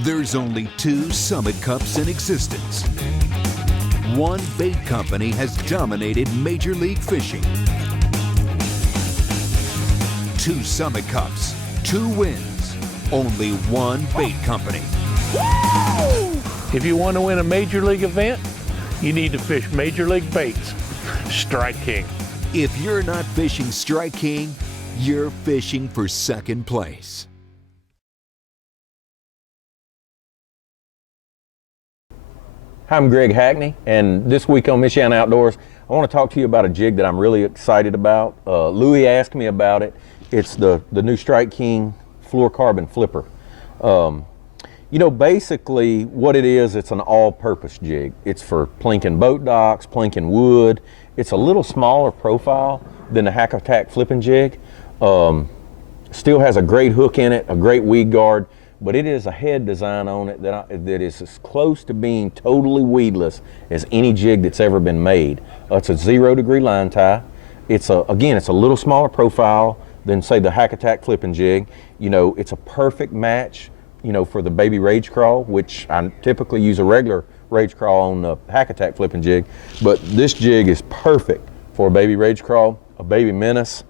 There's only 2 Summit Cups in existence. One bait company has dominated Major League Fishing. 2 Summit Cups, 2 wins, only one bait company. Woo! If you want to win a Major League event, you need to fish Major League baits. Strike King. If you're not fishing Strike King, you're fishing for second place. Hi, I'm Greg Hackney, and this week on Michiana Outdoors, I want to talk to you about a jig that I'm really excited about. Louis asked me about it. It's the new Strike King fluorocarbon flipper. You know, basically what it is, it's an all-purpose jig. It's for plinking boat docks, plinking wood. It's a little smaller profile than the Hack Attack flipping jig. Still has a great hook in it, a great weed guard, but it is a head design on it that is as close to being totally weedless as any jig that's ever been made. It's a 0-degree line tie. Again, it's a little smaller profile than, say, the Hack Attack flipping jig. You know, it's a perfect match, you know, for the baby rage crawl, which I typically use a regular rage crawl on the Hack Attack flipping jig, but this jig is perfect for a baby rage crawl, a baby menace.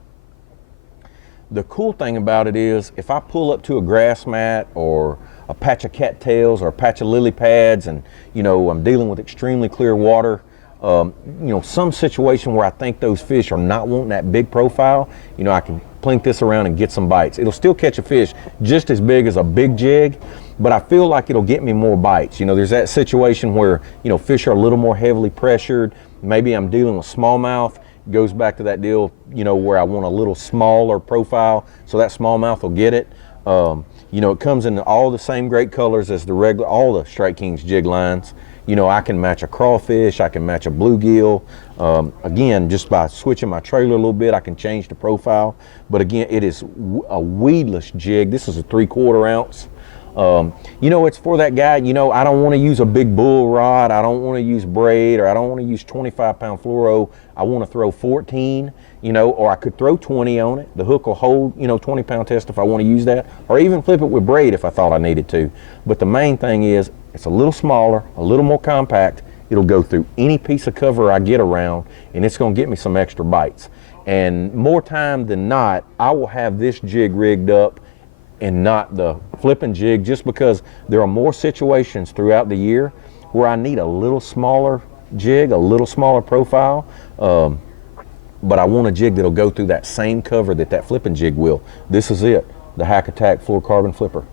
The cool thing about it is, if I pull up to a grass mat or a patch of cattails or a patch of lily pads and, you know, I'm dealing with extremely clear water, you know, some situation where I think those fish are not wanting that big profile, you know, I can plink this around and get some bites. It'll still catch a fish just as big as a big jig, but I feel like it'll get me more bites. You know, there's that situation where, you know, fish are a little more heavily pressured. Maybe I'm dealing with smallmouth. Goes back to that deal, you know, where I want a little smaller profile, so that smallmouth will get it. You know, it comes in all the same great colors as all the Strike King's jig lines. You know, I can match a crawfish, I can match a bluegill. Again, just by switching my trailer a little bit, I can change the profile. But again, it is a weedless jig. This is a 3/4 ounce. You know, it's for that guy, you know, I don't want to use a big bull rod, I don't want to use braid, or I don't want to use 25-pound fluoro. I want to throw 14, you know, or I could throw 20 on it. The hook will hold, you know, 20-pound test if I want to use that, or even flip it with braid if I thought I needed to. But the main thing is, it's a little smaller, a little more compact. It'll go through any piece of cover I get around, and it's going to get me some extra bites. And more time than not, I will have this jig rigged up and not the flipping jig, just because there are more situations throughout the year where I need a little smaller jig, a little smaller profile, but I want a jig that'll go through that same cover that flipping jig will. This is it, the Hack Attack fluorocarbon flipper.